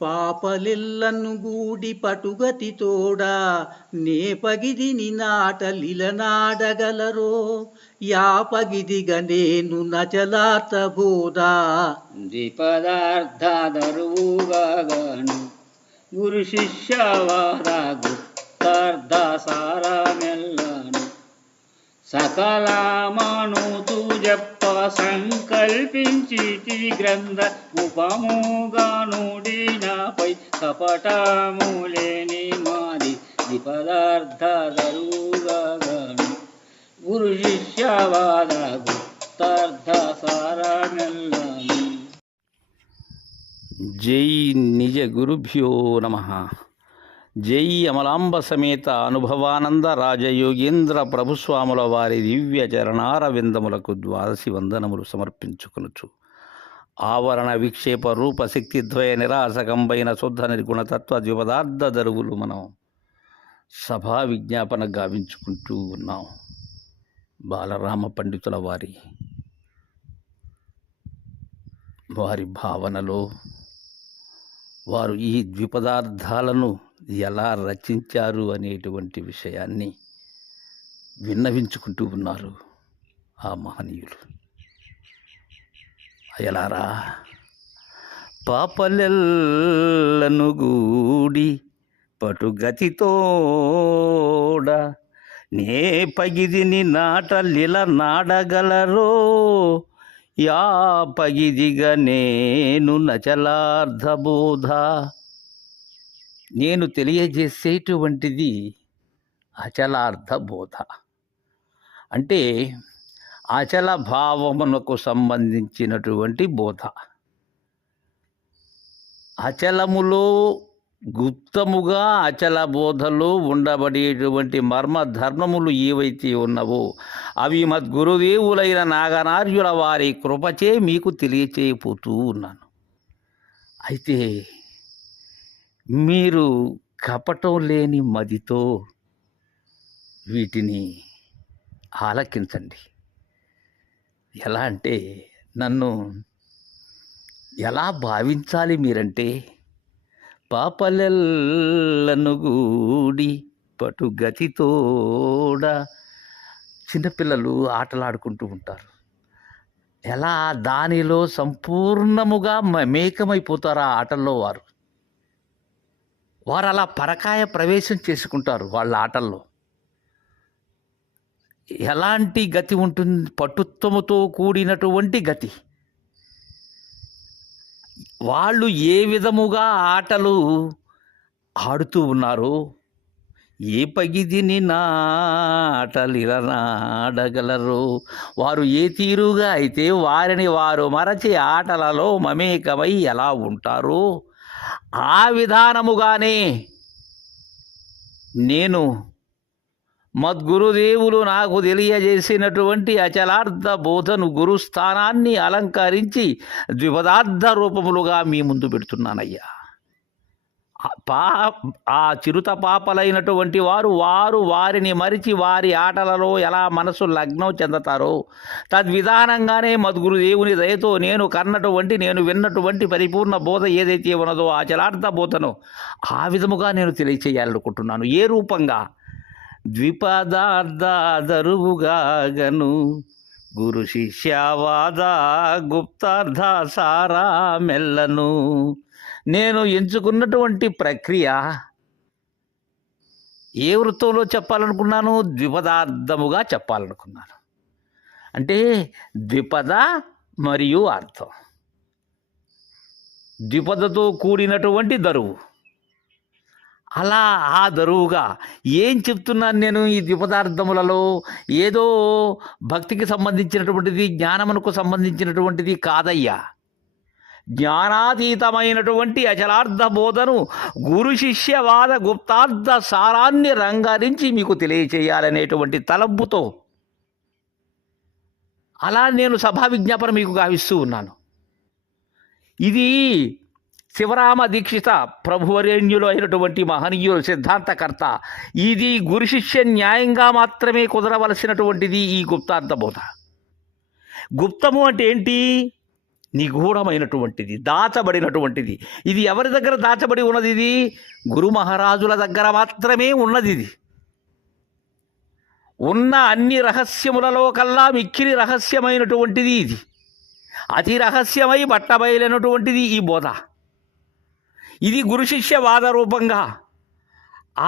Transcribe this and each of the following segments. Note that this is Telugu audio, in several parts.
పాపలిల్లను గూడి పటుగతి తోడా నేపగిదిని నాటలిలనాడగలరో యాపగిదిగ నేను నచలాత బోధా ద్విపదార్థదరువుగాను గురు శిష్యవాద గుప్తార్థ సారమెల్లను సకలమనుతూ జప్ప సంకల్పించి గ్రంథ ఉపముగానుడినపై కపటములేని మాది ద్విపదార్థదరువుగాను గురు శిష్యవాద గుప్తార్థ సారమెల్లను. జై నిజ గురుభ్యో నమః. జై అమలాంబ సమేత అనుభవానంద రాజయోగేంద్ర ప్రభుస్వాముల వారి దివ్య చరణారవిందములకు ద్వాదశి వందనములు సమర్పించుకొనుచు ఆవరణ విక్షేప రూప శక్తిద్వయ నిరాసకంబైన శుద్ధ నిర్గుణతత్వ ద్విపదార్థ దరువులు మనం సభా విజ్ఞాపన గావించుకుంటూ ఉన్నాం. బాలరామ పండితుల వారి భావనలో వారు ఈ ద్విపదార్థాలను ఎలా రచించారు అనేటువంటి విషయాన్ని విన్నవించుకుంటూ ఉన్నారు ఆ మహనీయులు. అయలారా, పాపలెల్లను గూడి పటుగతితోడ నే పగిదిని నాటలిల నాడగలరో యా పగిదిగ నేను నచలార్థబోధ. నేను తెలియజేసేటువంటిది అచలార్థ బోధ. అంటే అచల భావమునకు సంబంధించినటువంటి బోధ. అచలములో గుప్తముగా అచల బోధలో ఉండబడేటువంటి మర్మ ధర్మములు ఏవైతే ఉన్నవో అవి మద్గురుదేవులైన నాగనార్యుల వారి కృపచే మీకు తెలియచేయపోతూ ఉన్నాను. అయితే మీరు కపటం లేని మదితో వీటిని ఆలకించండి. ఎలా అంటే, నన్ను ఎలా భావించాలి మీరంటే, పాపలెల్లను గూడి పటుగతితోడ. చిన్నపిల్లలు ఆటలాడుకుంటూ ఉంటారు. ఎలా దానిలో సంపూర్ణముగా మమేకమైపోతారు ఆ ఆటల్లో వారు అలా పరకాయ ప్రవేశం చేసుకుంటారు వాళ్ళ ఆటల్లో. ఎలాంటి గతి ఉంటుంది? పటుత్వముతో కూడినటువంటి గతి. వాళ్ళు ఏ విధముగా ఆటలు ఆడుతూ ఉన్నారో, ఏ పగిదిని నాటలిలనాడగలరో, వారు ఏ తీరుగా అయితే వారిని వారు మరచి ఆటలలో మమేకమై ఎలా ఉంటారో ఆ విధానముగానే నేను మద్గురుదేవులు నాకు తెలియజేసినటువంటి అచలార్థ బోధను గురుస్థానాన్ని అలంకరించి ద్విపదార్థ రూపములుగా మీ ముందు పెడుతున్నానయ్యా. ఆ చిరుత పాపలైనటువంటి వారు వారిని మరిచి వారి ఆటలలో ఎలా మనసు లగ్నం చెందుతారో తద్విధానంగానే మద్గురుదేవుని దయతో నేను విన్నటువంటి పరిపూర్ణ బోధ ఏదైతే ఉన్నదో ఆ చలార్థ బోధను ఆ విధముగా నేను తెలియచేయాలనుకుంటున్నాను. ఏ రూపంగా? ద్విపదార్థదరువుగాగను గురు శిష్యవాద గుప్తార్థ సారా మెల్లను. నేను ఎంచుకున్నటువంటి ప్రక్రియ ఏ వృత్తంలో చెప్పాలనుకున్నాను? ద్విపదార్థముగా చెప్పాలనుకున్నాను. అంటే ద్విపద మరియు అర్థం, ద్విపదతో కూడినటువంటి దరువు. అలా ఆ దరువుగా ఏం చెప్తున్నాను నేను ఈ ద్విపదార్థములలో? ఏదో భక్తికి సంబంధించినటువంటిది, జ్ఞానమునకు సంబంధించినటువంటిది కాదయ్యా. జ్ఞానాతీతమైనటువంటి అచలార్థ బోధను గురు శిష్యవాద గుప్తార్థ సారాన్ని రంగారించి మీకు తెలియచేయాలనేటువంటి తలంపుతో అలా నేను సభా విజ్ఞాపన మీకు గావిస్తూ ఉన్నాను. ఇది శివరామ దీక్షిత ప్రభువరేణ్యులు అయినటువంటి మహనీయులు సిద్ధాంతకర్త. ఇది గురు శిష్య న్యాయంగా మాత్రమే కుదరవలసినటువంటిది ఈ గుప్తార్థ బోధ. గుప్తము అంటే ఏంటి? నిగూఢమైనటువంటిది, దాచబడినటువంటిది. ఇది ఎవరి దగ్గర దాచబడి ఉన్నది? ఇది గురు మహారాజుల దగ్గర మాత్రమే ఉన్నది. ఇది ఉన్న అన్ని రహస్యములలో కల్లా మిక్కిలి రహస్యమైనటువంటిది. ఇది అతి రహస్యమై బట్టబయలైనటువంటిది ఈ బోధ. ఇది గురు శిష్య వాద రూపంగా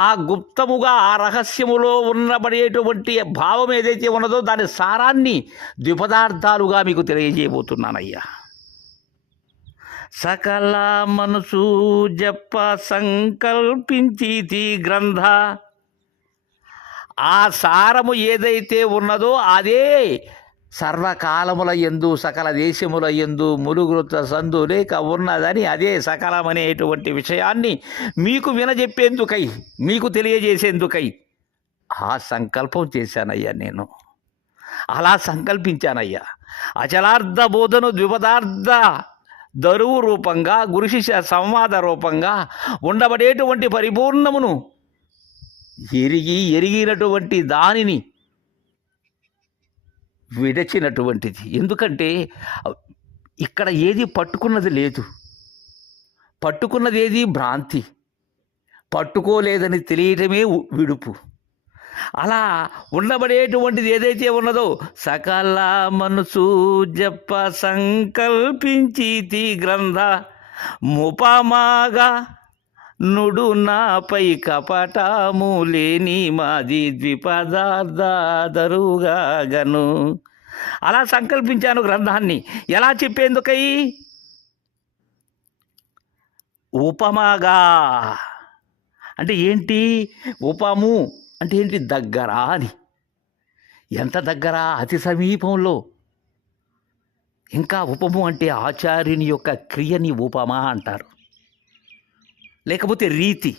ఆ గుప్తముగా ఆ రహస్యములో ఉన్నబడేటువంటి భావం ఏదైతే ఉన్నదో దాని సారాన్ని ద్విపదార్థాలుగా మీకు తెలియజేయబోతున్నానయ్యా. సకల మనసు జప్ప సంకల్పించి గ్రంథ, ఆ సారము ఏదైతే ఉన్నదో అదే సర్వకాలముల యందు సకల దేశముల యందు ములుగురుత సందు లేక ఉన్నదని, అదే సకలమనేటువంటి విషయాన్ని మీకు వినజెప్పేందుకై, మీకు తెలియజేసేందుకై ఆ సంకల్పం చేశానయ్యా. నేను అలా సంకల్పించానయ్యా. అచలార్థ బోధను ద్విపదార్థ దరువు రూపంగా, గురు శిష్య సంవాద రూపంగా ఉండబడేటువంటి పరిపూర్ణమును ఎరిగినటువంటి దానిని విడచినటువంటిది. ఎందుకంటే ఇక్కడ ఏది పట్టుకున్నది లేదు. పట్టుకున్నది ఏది భ్రాంతి, పట్టుకోలేదని తెలియటమే విడుపు. అలా ఉండబడేటువంటిది ఏదైతే ఉన్నదో సకల మనసు జప్ప సంకల్పించి గ్రంథ ముపమాగా నుడు నాపై కపటము లేని మాది ద్విపదార్థరుగాగను. అలా సంకల్పించాను గ్రంథాన్ని. ఎలా చెప్పేందుకై? ఉపమాగా అంటే ఏంటి? ఉపము అంటే ఏంటి? దగ్గర అని. ఎంత దగ్గర? అతి సమీపంలో. ఇంకా ఉపము అంటే ఆచార్యుని యొక్క క్రియని ఉపమా అంటారు, లేకపోతే రీతి.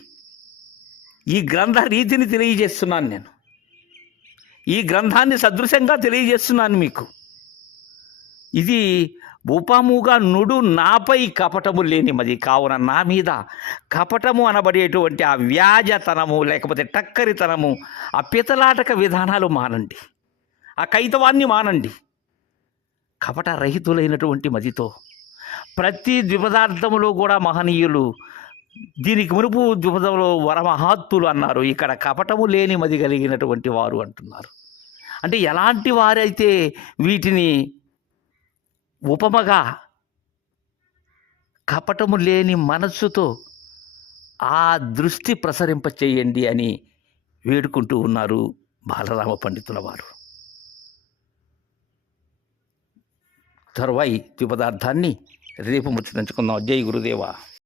ఈ గ్రంథ రీతిని తెలియజేస్తున్నాను నేను. ఈ గ్రంథాన్ని సదృశంగా తెలియజేస్తున్నాను మీకు. ఇది ఉపముగా నుడు నాపై కపటము లేనిమది, కావున నా మీద కపటము అనబడేటువంటి ఆ వ్యాజతనము లేకపోతే టక్కరితనము, ఆ పితలాటక విధానాలు మానండి, ఆ కైతవాన్ని మానండి. కపట రహితులైనటువంటి మదితో ప్రతి ద్విపదార్థములో కూడా మహనీయులు, దీనికి మునుపు ద్విపదంలో వరమహాత్ములు అన్నారు, ఇక్కడ కపటము లేని మది కలిగినటువంటి వారు అంటున్నారు. అంటే ఎలాంటి వారైతే వీటిని ఉపమగా కపటము లేని మనస్సుతో ఆ దృష్టి ప్రసరింపచేయండి అని వేడుకుంటూ ఉన్నారు బాలరామ పండితుల వారు. తరువాయి ద్విపదార్థాన్ని రేపు ముచ్చటించుకుందాం. జై గురుదేవా.